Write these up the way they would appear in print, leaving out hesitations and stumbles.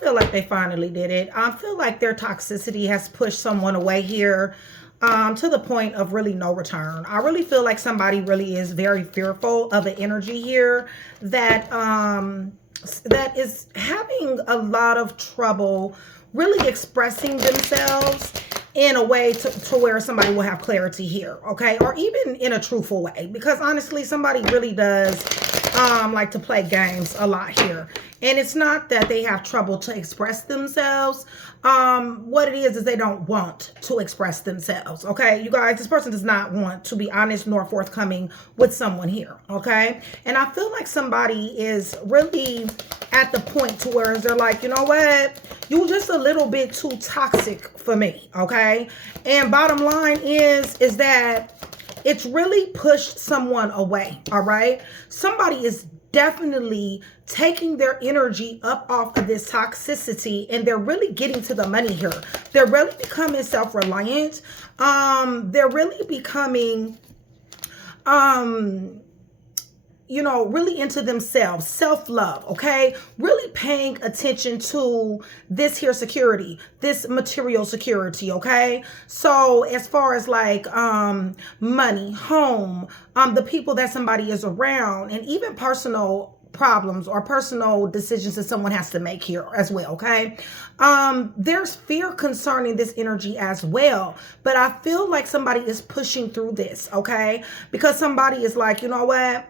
feel like they finally did it. I feel like their toxicity has pushed someone away here to the point of really no return. I really feel like somebody really is very fearful of an energy here that that is having a lot of trouble really expressing themselves in a way to where somebody will have clarity here, okay? Or even in a truthful way, because honestly, somebody really does like to play games a lot here. And it's not that they have trouble to express themselves. What it is they don't want to express themselves, okay? You guys, this person does not want to be honest nor forthcoming with someone here, okay? And I feel like somebody is really at the point to where they're like, you know what? You're just a little bit too toxic for me, okay? And bottom line is that it's really pushed someone away, all right? Somebody is definitely taking their energy up off of this toxicity, and they're really getting to the money here. They're really becoming self-reliant. They're really becoming you know, really into themselves, self-love, okay? Really paying attention to this here security, this material security, okay? So as far as like money, home, the people that somebody is around, and even personal problems or personal decisions that someone has to make here as well, okay? There's fear concerning this energy as well, but I feel like somebody is pushing through this, okay? Because somebody is like, you know what?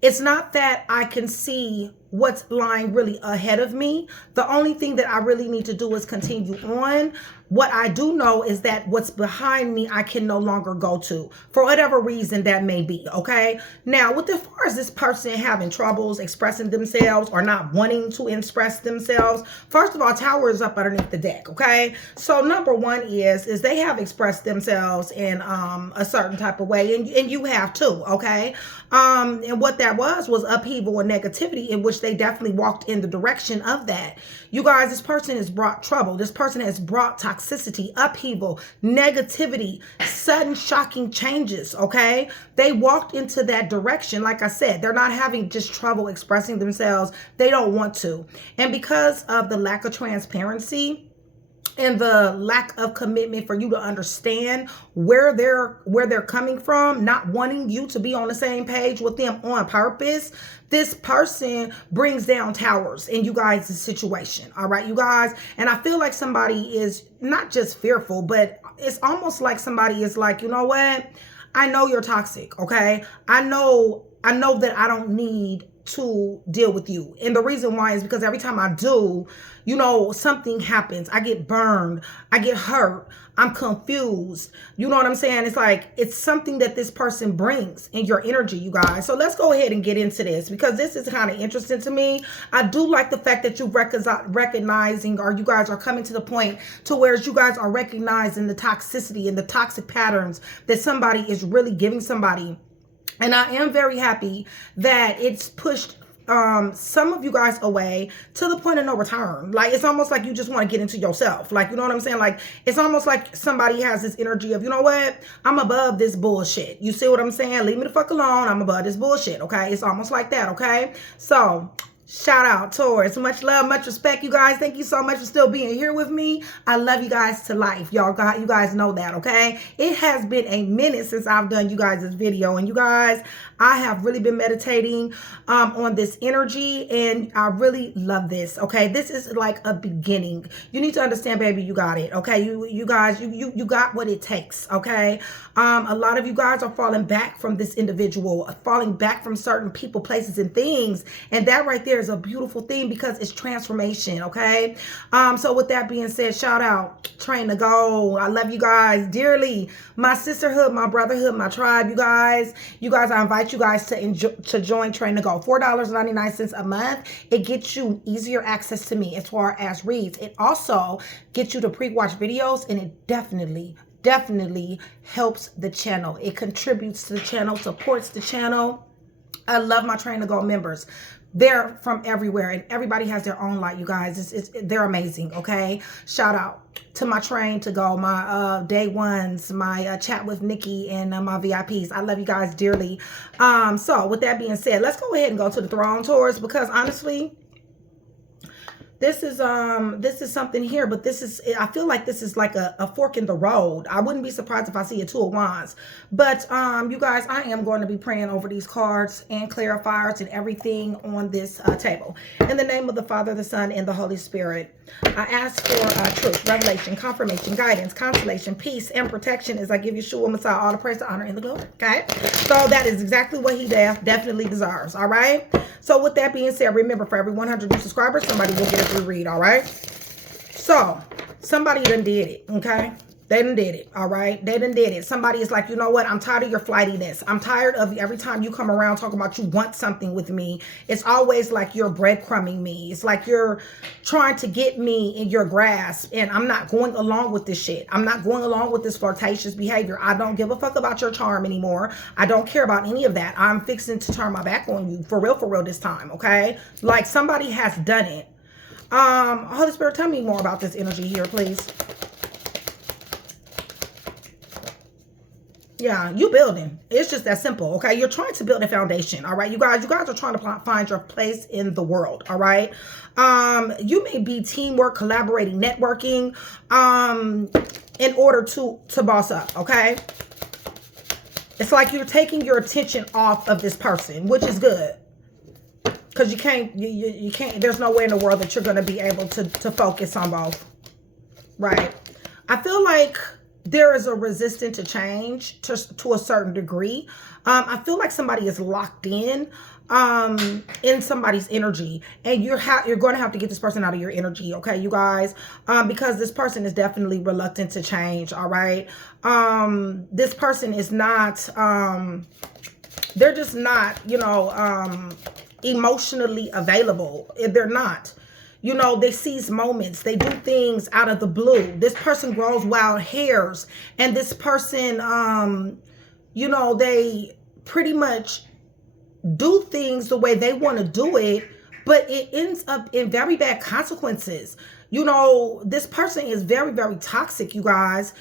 It's not that I can see what's lying really ahead of me. The only thing that I really need to do is continue on. What I do know is that what's behind me, I can no longer go to for whatever reason that may be, okay? Now, with as far as this person having troubles expressing themselves or not wanting to express themselves, first of all, Tower is up underneath the deck, okay? So number one is they have expressed themselves in a certain type of way, and you have too, okay? And what that was upheaval and negativity, in which they definitely walked in the direction of that. You guys, this person has brought trouble. This person has brought toxicity, upheaval, negativity, sudden shocking changes, okay? They walked into that direction. Like I said, they're not having just trouble expressing themselves. They don't want to. And because of the lack of transparency and the lack of commitment for you to understand where they're coming from, not wanting you to be on the same page with them on purpose, this person brings down towers in you guys' situation. All right, you guys. And I feel like somebody is not just fearful, but it's almost like somebody is like, you know what? I know you're toxic, okay? I know that I don't need to deal with you. And the reason why is because every time I do, you know, something happens. I get burned. I get hurt. I'm confused. You know what I'm saying? It's like, it's something that this person brings in your energy, you guys. So let's go ahead and get into this, because this is kind of interesting to me. I do like the fact that you're recognizing, or you guys are coming to the point to where you guys are recognizing the toxicity and the toxic patterns that somebody is really giving somebody. And I am very happy that it's pushed some of you guys away to the point of no return. Like, it's almost like you just want to get into yourself. Like, you know what I'm saying? Like, it's almost like somebody has this energy of, you know what? I'm above this bullshit. You see what I'm saying? Leave me the fuck alone. I'm above this bullshit, okay? It's almost like that, okay? So shout out, Taurus. Much love, much respect, you guys. Thank you so much for still being here with me. I love you guys to life. You guys know that, okay? It has been a minute since I've done you guys this video. And you guys, I have really been meditating on this energy, and I really love this, okay? This is like a beginning. You need to understand, baby, you got it, okay? You guys, you got what it takes, okay? A lot of you guys are falling back from this individual, falling back from certain people, places, and things. And that right there is a beautiful thing, because it's transformation, okay? So with that being said, shout out, Train to Go. I love you guys dearly. My sisterhood, my brotherhood, my tribe, you guys, I invite you guys to join Train to Go. $4.99 a month. It gets you easier access to me as far as reads. It also gets you to pre-watch videos, and it definitely helps the channel. It contributes to the channel, supports the channel. I love my Train to Go members. They're from everywhere, and everybody has their own light, you guys. They're amazing, okay? Shout out to my Train to Go, my day ones, my chat with Nikki, and my VIPs. I love you guys dearly. So with that being said, let's go ahead and go to the throne, Taurus, because honestly, This is something here, but I feel like this is like a fork in the road. I wouldn't be surprised if I see a Two of Wands. But you guys, I am going to be praying over these cards and clarifiers and everything on this table. In the name of the Father, the Son, and the Holy Spirit, I ask for truth, revelation, confirmation, guidance, consolation, peace, and protection as I give Yeshua Messiah all the praise, the honor, and the glory. Okay? So that is exactly what he definitely deserves. All right? So with that being said, remember, for every 100 new subscribers, somebody will get a free read. All right? So somebody done did it. Okay? They done did it. All right? They done did it. Somebody is like, you know what? I'm tired of your flightiness. I'm tired of every time you come around talking about you want something with me. It's always like you're breadcrumbing me. It's like you're trying to get me in your grasp. And I'm not going along with this shit. I'm not going along with this flirtatious behavior. I don't give a fuck about your charm anymore. I don't care about any of that. I'm fixing to turn my back on you. For real this time. Okay? Like somebody has done it. Holy Spirit, tell me more about this energy here, please. Yeah, you building. It's just that simple, okay? You're trying to build a foundation, all right? You guys are trying to find your place in the world, all right? You may be teamwork, collaborating, networking, in order to boss up, okay? It's like you're taking your attention off of this person, which is good. Because you can't, there's no way in the world that you're going to be able to focus on both, right? I feel like there is a resistance to change to a certain degree. I feel like somebody is locked in somebody's energy, and you're going to have to get this person out of your energy, okay, you guys? Because this person is definitely reluctant to change, all right? This person is not, they're just not, you know, emotionally available. They're not. You know, they seize moments. They do things out of the blue. This person grows wild hairs. And this person, you know, they pretty much do things the way they want to do it. But it ends up in very bad consequences. You know, this person is very toxic, you guys.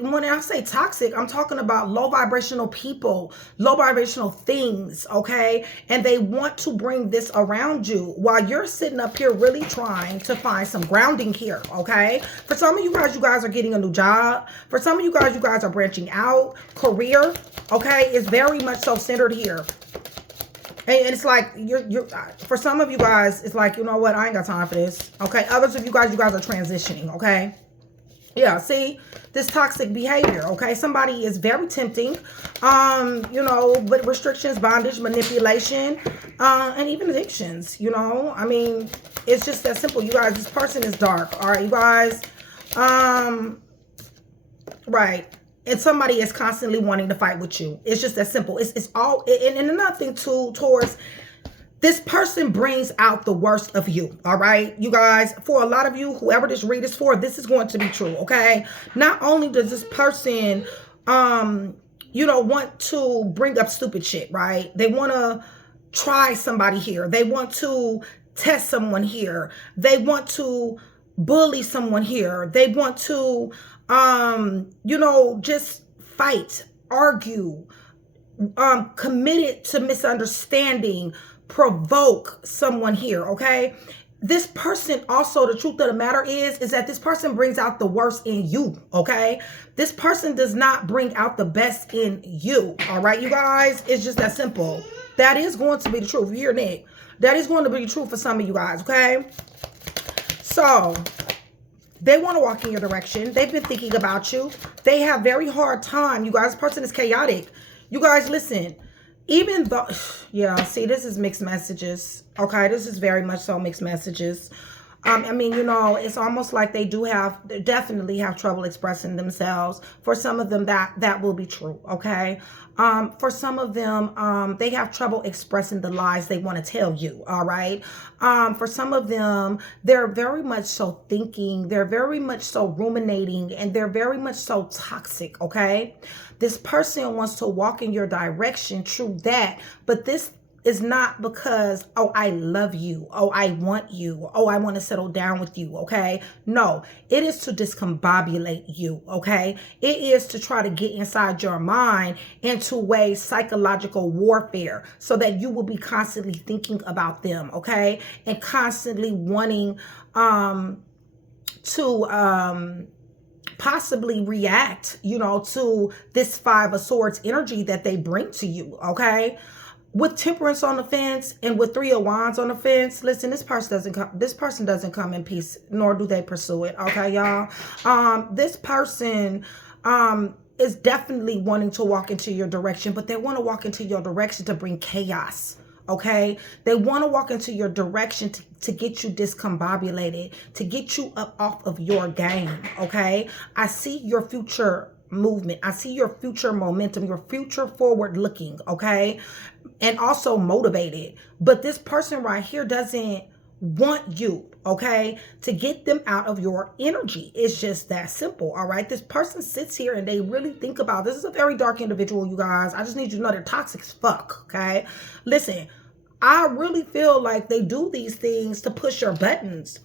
When I say toxic, I'm talking about low vibrational people, low vibrational things, okay? And they want to bring this around you while you're sitting up here really trying to find some grounding here, okay? For some of you guys are getting a new job. For some of you guys are branching out. Career, okay, is very much so centered here. And it's like, for some of you guys, it's like, you know what? I ain't got time for this. Okay. Others of you guys are transitioning. Okay. Yeah. See this toxic behavior. Okay. Somebody is very tempting. You know, but restrictions, bondage, manipulation, and even addictions, you know, I mean, it's just that simple. You guys, this person is dark. All right, you guys. Right. And somebody is constantly wanting to fight with you. It's just that simple. It's all, and another thing too, Taurus, this person brings out the worst of you, all right? You guys, for a lot of you, whoever this read is for, this is going to be true, okay? Not only does this person, you know, want to bring up stupid shit, right? They want to try somebody here. They want to test someone here. They want to bully someone here. They want to, you know, just fight, argue, committed to misunderstanding, provoke someone here, okay? This person also, the truth of the matter is that this person brings out the worst in you, okay? This person does not bring out the best in you, all right, you guys? It's just that simple. That is going to be the truth. You hear Nick? That is going to be the truth for some of you guys, okay? So they want to walk in your direction. They've been thinking about you. They have very hard time. You guys, this person is chaotic. You guys, listen. Even though, yeah, see, this is mixed messages. Okay, this is very much so mixed messages. I mean, you know, it's almost like they definitely have trouble expressing themselves. For some of them, that will be true, okay? For some of them, they have trouble expressing the lies they want to tell you, all right? For some of them, they're very much so thinking, they're very much so ruminating, and they're very much so toxic, okay? This person wants to walk in your direction, true that, but this is not because, oh, I love you. Oh, I want you. Oh, I want to settle down with you. Okay. No, it is to discombobulate you. Okay. It is to try to get inside your mind into a psychological warfare so that you will be constantly thinking about them. Okay. And constantly wanting, to, possibly react, you know, to this Five of Swords energy that they bring to you. Okay. With Temperance on the fence and with Three of Wands on the fence, listen, this person doesn't come in peace, nor do they pursue it. Okay, y'all. This person is definitely wanting to walk into your direction, but they want to walk into your direction to bring chaos. Okay, they want to walk into your direction to get you discombobulated, to get you up off of your game. Okay, I see your future movement. I see your future momentum, your future forward looking. Okay, and also motivated. But this person right here doesn't want you, okay, to get them out of your energy. It's just that simple. All right, this person sits here and they really think about, this is a very dark individual, you guys. I just need you to know they're toxic as fuck. Okay, listen, I really feel like they do these things to push your buttons.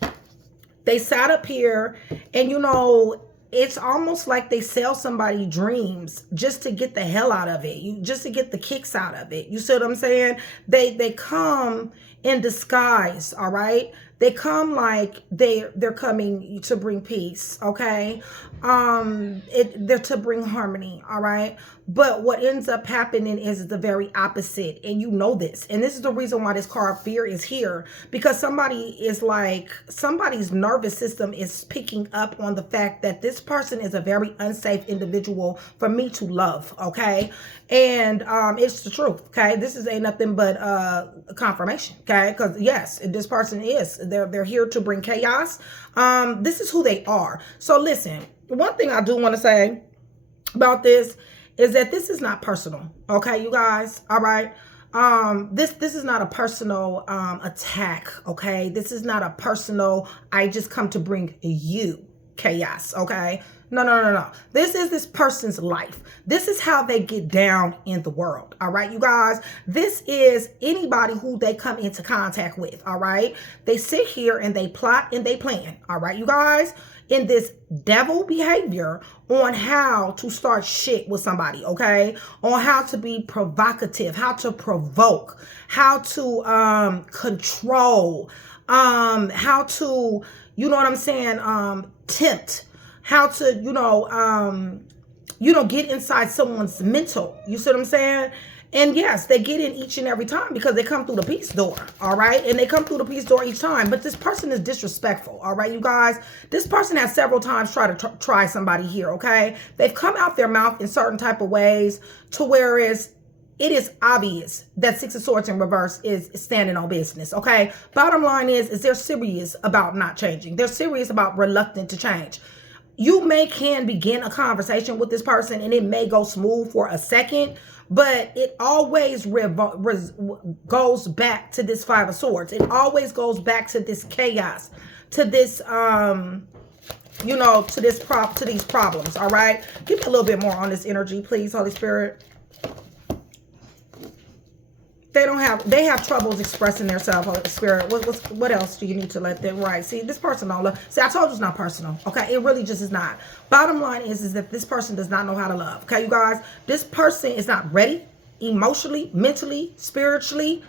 They sat up here and, you know, it's almost like they sell somebody dreams just to get the hell out of it. Just to get the kicks out of it. You see what I'm saying? They come in disguise, all right? They come like they're coming to bring peace, okay? They're to bring harmony, all right? But what ends up happening is the very opposite, and you know this. And this is the reason why this card Fear is here, because somebody's nervous system is picking up on the fact that this person is a very unsafe individual for me to love, okay? And it's the truth, okay? This ain't nothing but confirmation, okay? Because yes, this person is. They're here to bring chaos. This is who they are. So listen, one thing I do want to say about this is that this is not personal, okay, you guys? All right. This is not a personal attack, okay? This is not a personal, I just come to bring you chaos, okay? No. This is this person's life. This is how they get down in the world. All right, you guys. This is anybody who they come into contact with. All right. They sit here and they plot and they plan. All right, you guys, in this devil behavior on how to start shit with somebody. Okay. On how to be provocative, how to provoke, how to control, how to, you know what I'm saying, tempt. How to, get inside someone's mental. You see what I'm saying? And yes, they get in each and every time because they come through the peace door. All right. And they come through the peace door each time. But this person is disrespectful. All right, you guys. This person has several times tried to try somebody here. Okay. They've come out their mouth in certain type of ways to whereas it is obvious that Six of Swords in reverse is standing on business, okay? Bottom line is they're serious about not changing. They're serious about reluctant to change. You can begin a conversation with this person and it may go smooth for a second, but it always goes back to this Five of Swords. It always goes back to this chaos, to this, to these problems, all right? Give me a little bit more on this energy, please, Holy Spirit. They have troubles expressing themselves, Holy Spirit. What else do you need to let them right? See, this person don't love. See, I told you it's not personal. Okay, it really just is not. Bottom line is that this person does not know how to love. Okay, you guys, this person is not ready emotionally, mentally, spiritually,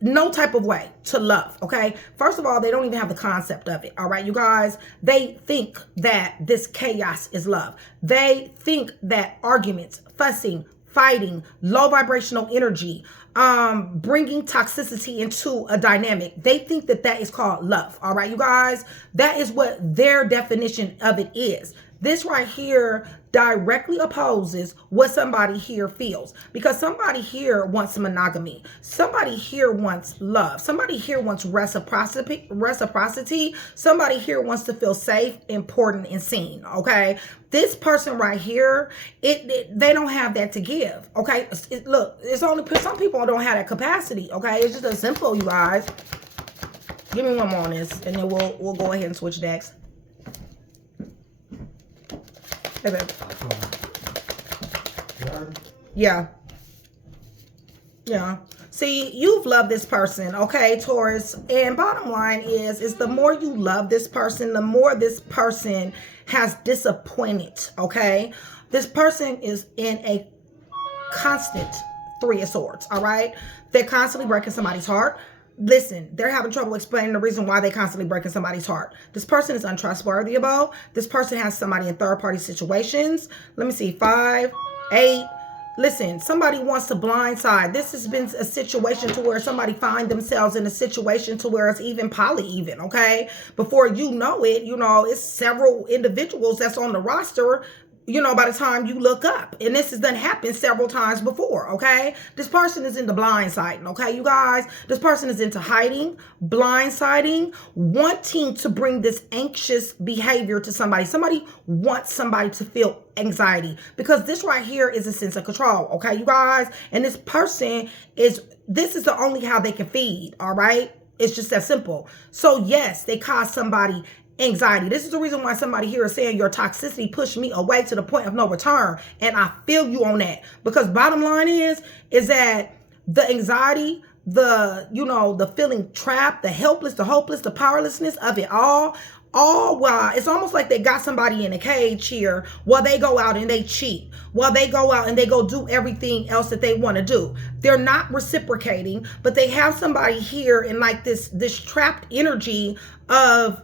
no type of way to love. Okay, first of all, they don't even have the concept of it. All right, you guys, they think that this chaos is love. They think that arguments, fussing, fighting, low vibrational energy, bringing toxicity into a dynamic. They think that is called love. All right, you guys, that is what their definition of it is. This right here directly opposes what somebody here feels, because somebody here wants monogamy. Somebody here wants love. Somebody here wants reciprocity. Somebody here wants to feel safe, important, and seen. Okay, this person right here, they don't have that to give. Okay, look, it's only some people don't have that capacity. Okay, it's just as simple, you guys. Give me one more on this, and then we'll go ahead and switch decks. Hey, babe. Yeah. See, you've loved this person, okay, Taurus? And bottom line is the more you love this person, the more this person has disappointed, okay? This person is in a constant Three of Swords, all right? They're constantly breaking somebody's heart. Listen, they're having trouble explaining the reason why they're constantly breaking somebody's heart. This person is untrustworthy about. This person has somebody in third-party situations. Let me see, 5, 8. Listen, somebody wants to blindside. This has been a situation to where somebody find themselves in a situation to where it's even poly even, okay? Before you know it, you know, it's several individuals that's on the roster, you know, by the time you look up. And this has done happened several times before, okay? This person is into blindsiding, okay, you guys? This person is into hiding, blindsiding, wanting to bring this anxious behavior to somebody. Somebody wants somebody to feel anxiety, because this right here is a sense of control, okay, you guys? And this person this is the only how they can feed, all right? It's just that simple. So yes, they cause somebody anxiety. This is the reason why somebody here is saying your toxicity pushed me away to the point of no return. And I feel you on that, because bottom line is that the anxiety, the feeling trapped, the helpless, the hopeless, the powerlessness of it all while it's almost like they got somebody in a cage here while they go out and they cheat, while they go out and they go do everything else that they want to do. They're not reciprocating, but they have somebody here in like this trapped energy of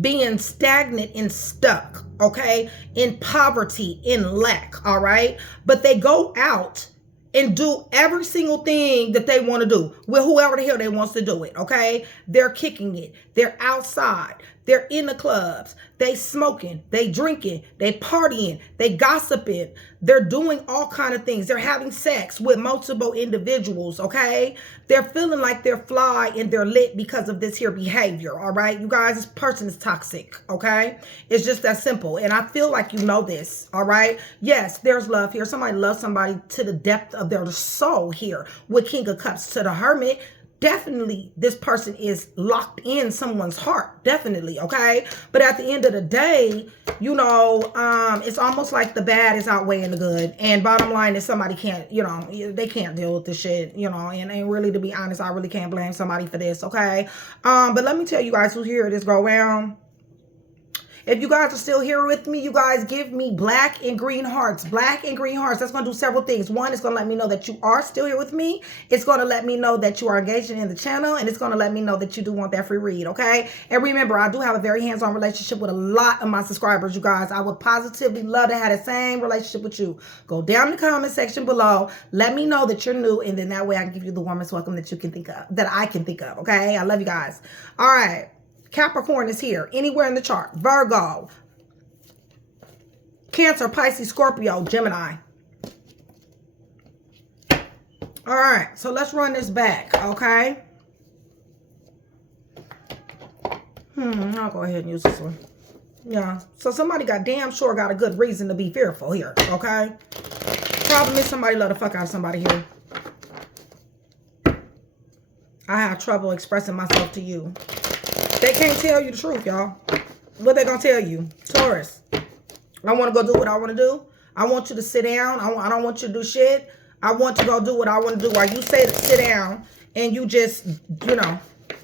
being stagnant and stuck, okay, in poverty, in lack, all right? But they go out and do every single thing that they want to do with whoever the hell they wants to do it, okay? They're kicking it. They're outside. They're in the clubs. They smoking. They drinking. They partying. They gossiping. They're doing all kind of things. They're having sex with multiple individuals, okay? They're feeling like they're fly and they're lit because of this here behavior, all right? You guys, this person is toxic, okay? It's just that simple. And I feel like you know this, all right? Yes, there's love here. Somebody loves somebody to the depth of their soul here. With King of Cups to the Hermit, definitely this person is locked in someone's heart, definitely, okay? But at the end of the day, you know, it's almost like the bad is outweighing the good. And bottom line is somebody can't, you know, they can't deal with this shit, you know, and really, to be honest, I really can't blame somebody for this, okay? But let me tell you guys who here this go round. If you guys are still here with me, you guys give me black and green hearts. Black and green hearts. That's going to do several things. One, it's going to let me know that you are still here with me. It's going to let me know that you are engaging in the channel. And it's going to let me know that you do want that free read, okay? And remember, I do have a very hands-on relationship with a lot of my subscribers, you guys. I would positively love to have the same relationship with you. Go down in the comment section below. Let me know that you're new. And then that way I can give you the warmest welcome that you can think of, that I can think of, okay? I love you guys. All right. Capricorn is here, anywhere in the chart. Virgo, Cancer, Pisces, Scorpio, Gemini. All right, so let's run this back, okay? I'll go ahead and use this one. Yeah, so somebody got damn sure got a good reason to be fearful here, okay? Problem is somebody love the fuck out of somebody here. I have trouble expressing myself to you. They can't tell you the truth, y'all. What they gonna tell you? Taurus, I want to go do what I want to do. I want you to sit down. I don't want you to do shit. I want to go do what I want to do. While you say to sit down and you just, you know,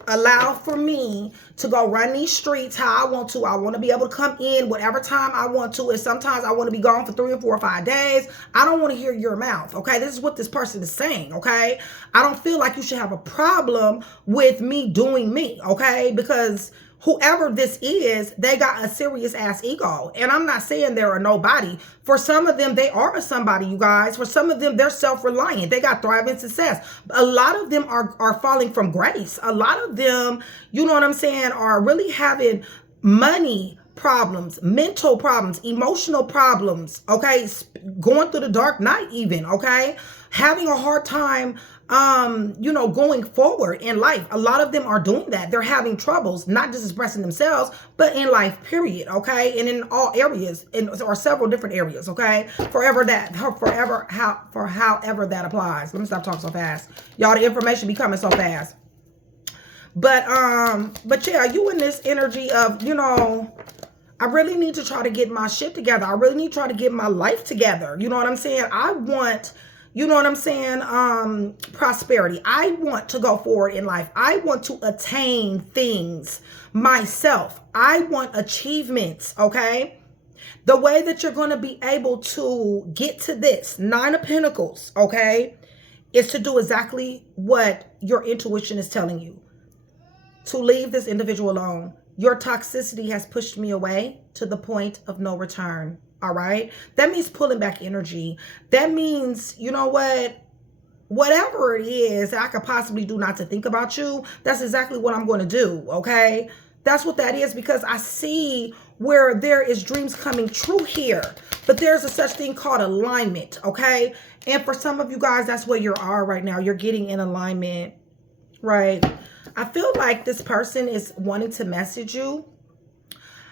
allow for me to go run these streets how I want to. I want to be able to come in whatever time I want to. And sometimes I want to be gone for 3 or 4 or 5 days. I don't want to hear your mouth, okay? This is what this person is saying, okay? I don't feel like you should have a problem with me doing me, okay? Because whoever this is, they got a serious ass ego. And I'm not saying they're a nobody. For some of them, they are a somebody, you guys. For some of them, they're self-reliant. They got thriving success. A lot of them are falling from grace. A lot of them, you know what I'm saying, are really having money problems, mental problems, emotional problems, okay? Going through the dark night even, okay? Having a hard time, you know, going forward in life. A lot of them are doing that. They're having troubles, not just expressing themselves, but in life, period, okay? And in all areas, or several different areas, okay? For however that applies. Let me stop talking so fast. Y'all, the information be coming so fast. But yeah, you in this energy of, you know, I really need to try to get my shit together. I really need to try to get my life together. You know what I'm saying? I want, you know what I'm saying, prosperity. I want to go forward in life. I want to attain things myself. I want achievements, okay? The way that you're going to be able to get to this Nine of Pentacles, okay, is to do exactly what your intuition is telling you. To leave this individual alone. Your toxicity has pushed me away to the point of no return. All right. That means pulling back energy. That means, you know what? Whatever it is I could possibly do not to think about you, that's exactly what I'm going to do. Okay. That's what that is, because I see where there is dreams coming true here. But there's a such thing called alignment. Okay. And for some of you guys, that's where you are right now. You're getting in alignment. Right. I feel like this person is wanting to message you.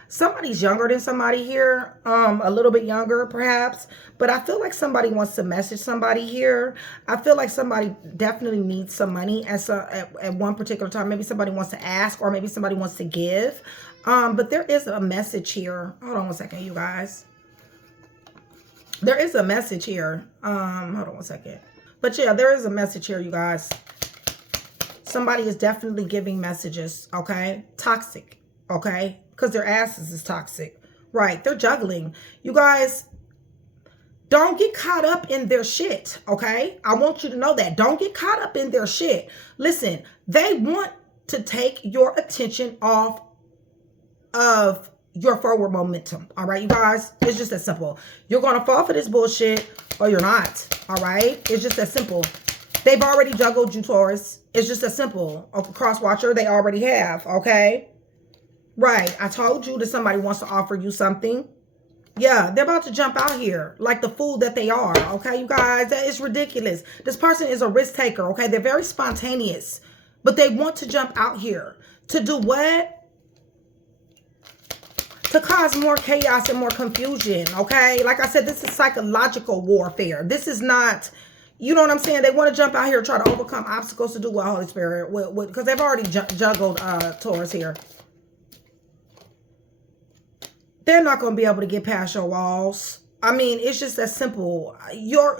Somebody's younger than somebody here, a little bit younger perhaps, but I feel like somebody wants to message somebody here. I feel like somebody definitely needs some money at one particular time. Maybe somebody wants to ask, or maybe somebody wants to give. But there is a message here. Hold on one second, you guys. There is a message here. Hold on one second. But yeah, there is a message here, you guys. Somebody is definitely giving messages, okay? Toxic, okay? Because their asses is toxic. Right, they're juggling. You guys, don't get caught up in their shit, okay? I want you to know that. Don't get caught up in their shit. Listen, they want to take your attention off of your forward momentum, all right, you guys? It's just that simple. You're going to fall for this bullshit or you're not, all right? It's just that simple. They've already juggled you, Taurus. It's just that simple. Okay, cross-watcher, they already have, okay? Right, I told you that somebody wants to offer you something. Yeah, they're about to jump out here like the fool that they are, okay, you guys? That is ridiculous. This person is a risk taker, okay? They're very spontaneous, but they want to jump out here. To do what? To cause more chaos and more confusion, okay? Like I said, this is psychological warfare. This is not... You know what I'm saying? They want to jump out here and try to overcome obstacles to do what, Holy Spirit? Because they've already juggled Taurus here. They're not going to be able to get past your walls. I mean, it's just that simple.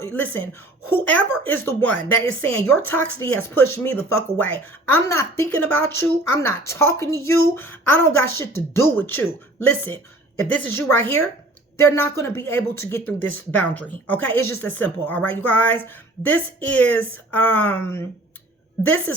Listen, whoever is the one that is saying your toxicity has pushed me the fuck away. I'm not thinking about you. I'm not talking to you. I don't got shit to do with you. Listen, if this is you right here, they're not going to be able to get through this boundary. Okay. It's just as simple. All right, you guys, this is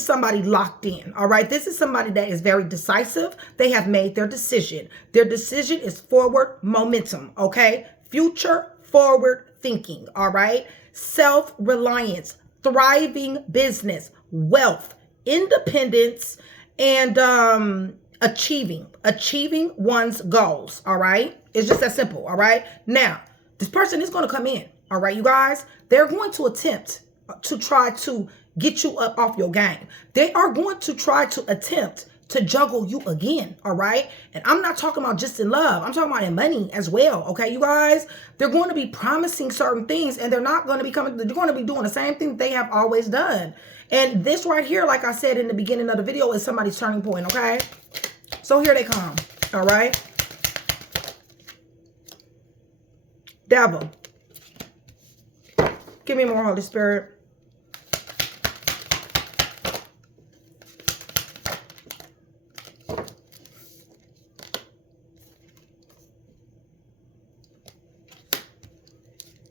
somebody locked in. All right. This is somebody that is very decisive. They have made their decision. Their decision is forward momentum. Okay. Future forward thinking. All right. Self-reliance, thriving business, wealth, independence, and, achieving one's goals. All right. It's just that simple. All right. Now, this person is going to come in. All right, you guys, they're going to attempt to try to get you up off your game. They are going to try to attempt to juggle you again. All right. And I'm not talking about just in love. I'm talking about in money as well. Okay, you guys, they're going to be promising certain things and they're not going to be coming. They're going to be doing the same thing that they have always done. And this right here, like I said in the beginning of the video, is somebody's turning point. Okay. So here they come. All right. Devil. Give me more, Holy Spirit.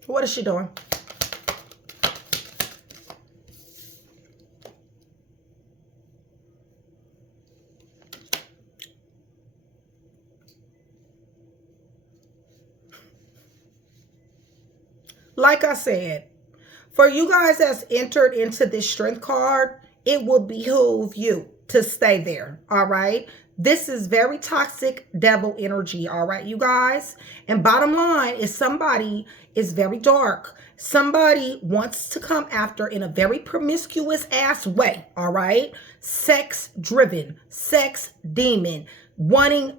What is she doing? Like I said, for you guys that's entered into this strength card, it will behoove you to stay there, all right? This is very toxic devil energy, all right, you guys? And bottom line is somebody is very dark. Somebody wants to come after in a very promiscuous ass way, all right? Sex driven, sex demon, wanting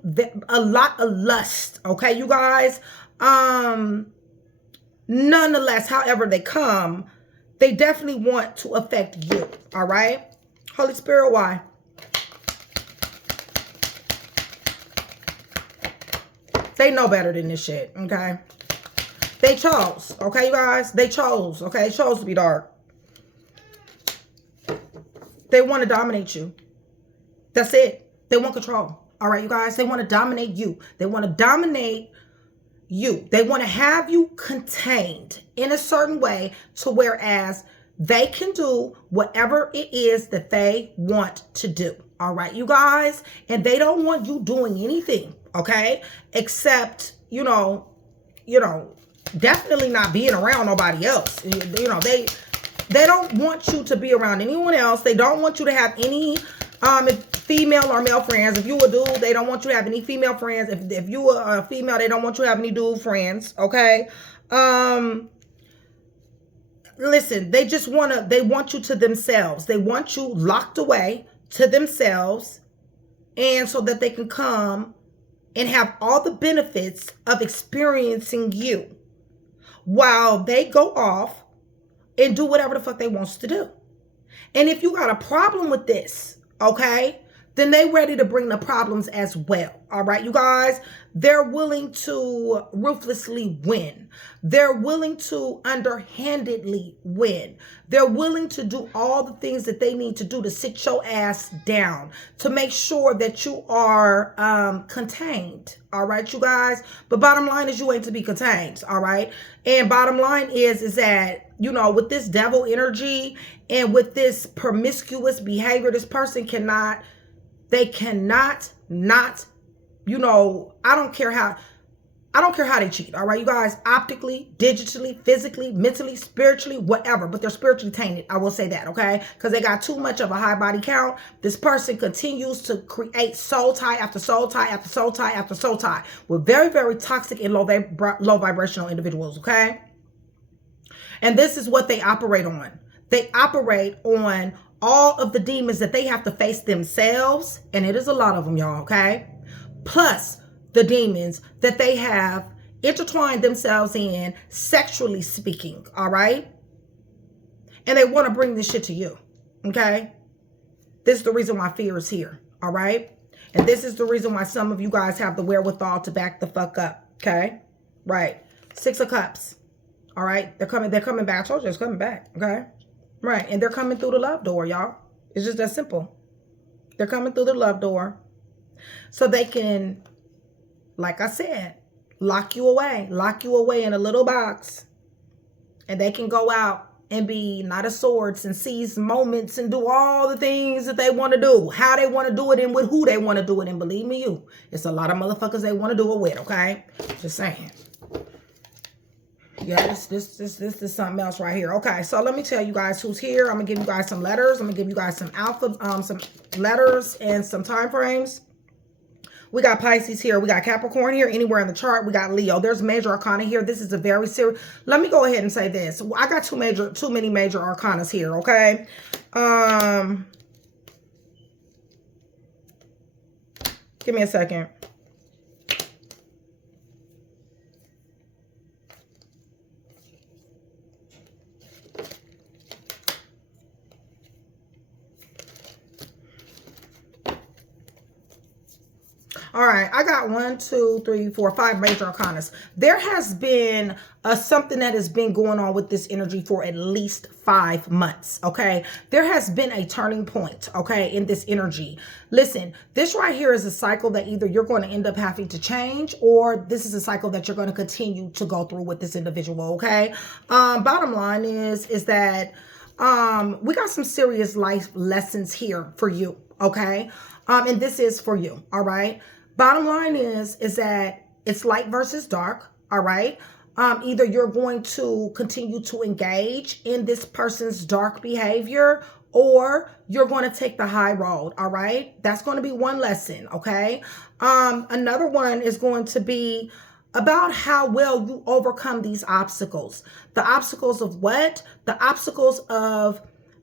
a lot of lust, okay, you guys? Nonetheless, however they come, they definitely want to affect you, all right? Holy Spirit, why? They know better than this shit, okay? They chose, okay, you guys? They chose, okay? They chose to be dark. They want to dominate you. That's it. They want control. All right, you guys? They want to dominate you. They want to dominate you. They want to have you contained in a certain way to whereas they can do whatever it is that they want to do. All right, you guys? And they don't want you doing anything, okay? Except, you know, definitely not being around nobody else. You know, they don't want you to be around anyone else. They don't want you to have any female or male friends. If you a dude, they don't want you to have any female friends. If you are a female, they don't want you to have any dude friends, okay? Listen, they want you to themselves. They want you locked away to themselves, and so that they can come and have all the benefits of experiencing you while they go off and do whatever the fuck they wants to do. And if you got a problem with this, okay, then they ready to bring the problems as well. All right, you guys, they're willing to ruthlessly win. They're willing to underhandedly win. They're willing to do all the things that they need to do to sit your ass down, to make sure that you are contained. All right, you guys. But bottom line is you ain't to be contained. All right. And bottom line is that, you know, with this devil energy and with this promiscuous behavior, this person cannot, you know, I don't care how they cheat. All right, you guys, optically, digitally, physically, mentally, spiritually, whatever, but they're spiritually tainted. I will say that, okay? Because they got too much of a high body count. This person continues to create soul tie after soul tie after soul tie after soul tie with very, very toxic and low vibrational individuals, okay? And this is what they operate on. They operate on all of the demons that they have to face themselves, and it is a lot of them, y'all, okay? Plus the demons that they have intertwined themselves in, sexually speaking, all right? And they want to bring this shit to you, okay? This is the reason why fear is here, all right? And this is the reason why some of you guys have the wherewithal to back the fuck up, okay? Right. 6 of Cups, all right? They're coming back. I told you it's coming back, okay? Right, and they're coming through the love door, y'all. It's just that simple. They're coming through the love door so they can, like I said, lock you away in a little box, and they can go out and be Knight of Swords and seize moments and do all the things that they want to do, how they want to do it, and with who they want to do it. And believe me, it's a lot of motherfuckers they want to do it with, okay? Just saying. Yeah, this is something else right here. Okay, so let me tell you guys who's here. I'm gonna give you guys some letters. I'm gonna give you guys some some letters and some time frames. We got Pisces here. We got Capricorn here. Anywhere in the chart, we got Leo. There's major arcana here. This is a very serious. Let me go ahead and say this. I got too many major arcanas here. Okay. Give me a second. All right, I got 1, 2, 3, 4, 5 major arcanas. There has been something that has been going on with this energy for at least 5 months, okay? There has been a turning point, okay, in this energy. Listen, this right here is a cycle that either you're going to end up having to change, or this is a cycle that you're going to continue to go through with this individual, okay? Bottom line is that we got some serious life lessons here for you, okay? And this is for you, all right? Bottom line is that it's light versus dark, all right? Either you're going to continue to engage in this person's dark behavior, or you're going to take the high road, all right? That's going to be one lesson, okay? Another one is going to be about how well you overcome these obstacles. The obstacles of what? The obstacles of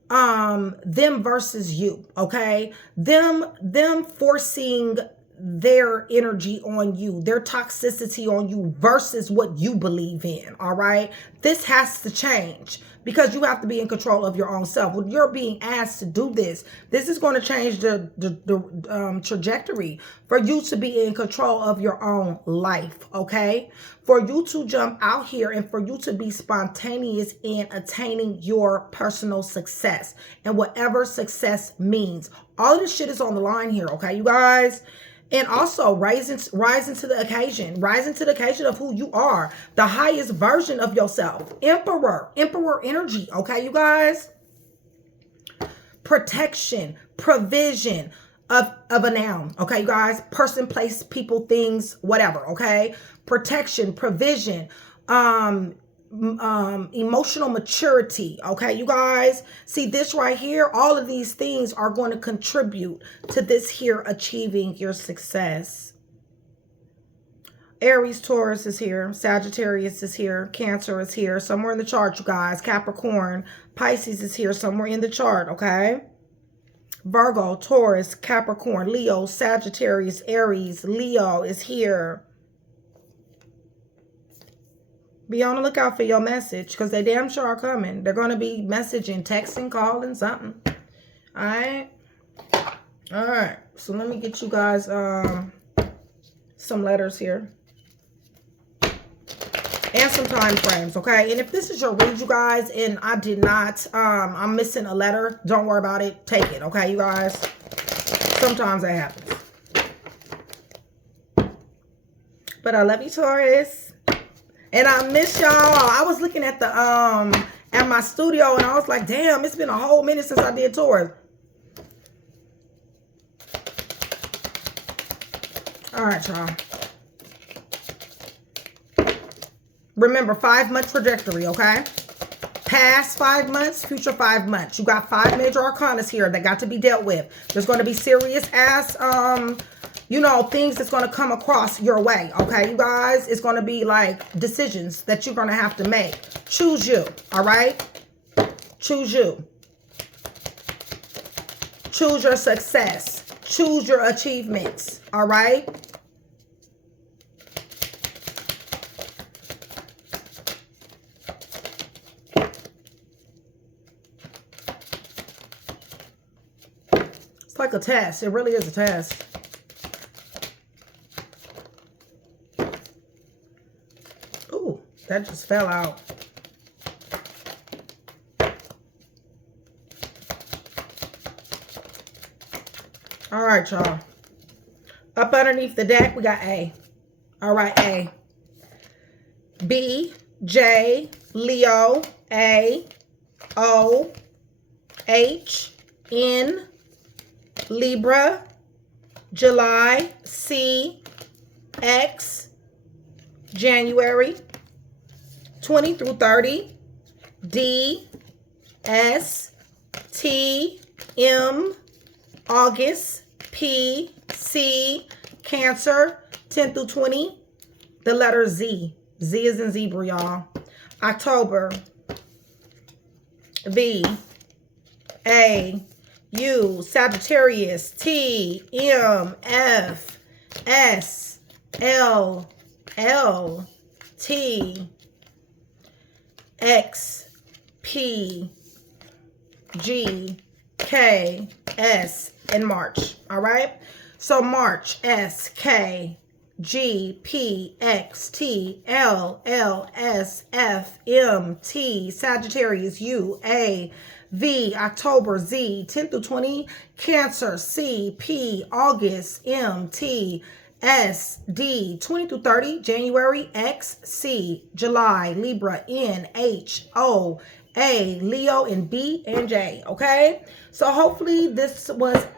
them versus you, okay? Them forcing their energy on you, their toxicity on you versus what you believe in, all right? This has to change because you have to be in control of your own self. When you're being asked to do this, this is going to change the trajectory for you to be in control of your own life, okay? For you to jump out here and for you to be spontaneous in attaining your personal success and whatever success means. All of this shit is on the line here, okay, you guys? And also rising to the occasion of who you are, the highest version of yourself. Emperor energy, okay, you guys? Protection, provision of a noun, okay, you guys? Person, place, people, things, whatever, okay? Protection, provision, emotional maturity, okay, you guys? See this right here, all of these things are going to contribute to this here achieving your success. Aries, Taurus is here, Sagittarius is here, Cancer is here, somewhere in the chart, you guys. Capricorn, Pisces is here, somewhere in the chart, okay? Virgo, Taurus, Capricorn, Leo, Sagittarius, Aries, Leo is here. Be on the lookout for your message because they damn sure are coming. They're going to be messaging, texting, calling, something. All right. All right. So let me get you guys some letters here. And some time frames, okay? And if this is your read, you guys, and I did not, I'm missing a letter, don't worry about it. Take it, okay, you guys? Sometimes that happens. But I love you, Taurus. And I miss y'all. I was looking at the at my studio and I was like, damn, it's been a whole minute since I did Taurus. All right, y'all. Remember, 5-month trajectory, okay? Past 5 months, future 5 months. You got 5 major arcanas here that got to be dealt with. There's going to be serious ass you know, things that's going to come across your way, okay, you guys? It's going to be like decisions that you're going to have to make. Choose you, all right? Choose you. Choose your success. Choose your achievements, all right? It's like a test. It really is a test. That just fell out. All right, y'all. Up underneath the deck, we got A. All right, A. B, J, Leo, A, O, H, N, Libra, July, C, X, January, 20 through 30, D, S, T, M, August, P, C, Cancer, 10 through 20, the letter Z. Z is in zebra, y'all. October, V, A, U, Sagittarius, T, M, F, S, L, L, T, X, P, G, K, S, and March. All right? So March, S, K, G, P, X, T, L, L, S, F, M, T, Sagittarius, U, A, V, October, Z, 10 through 20, Cancer, C, P, August, M, T, S, D, 20 through 30, January, X, C, July, Libra, N, H, O, A, Leo, and B and J, okay? So hopefully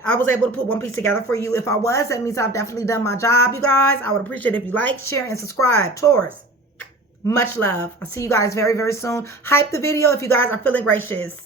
I was able to put one piece together for you. If I was, that means I've definitely done my job, you guys. I would appreciate it if you like, share, and subscribe. Taurus, much love. I'll see you guys very, very soon. Hype the video if you guys are feeling gracious.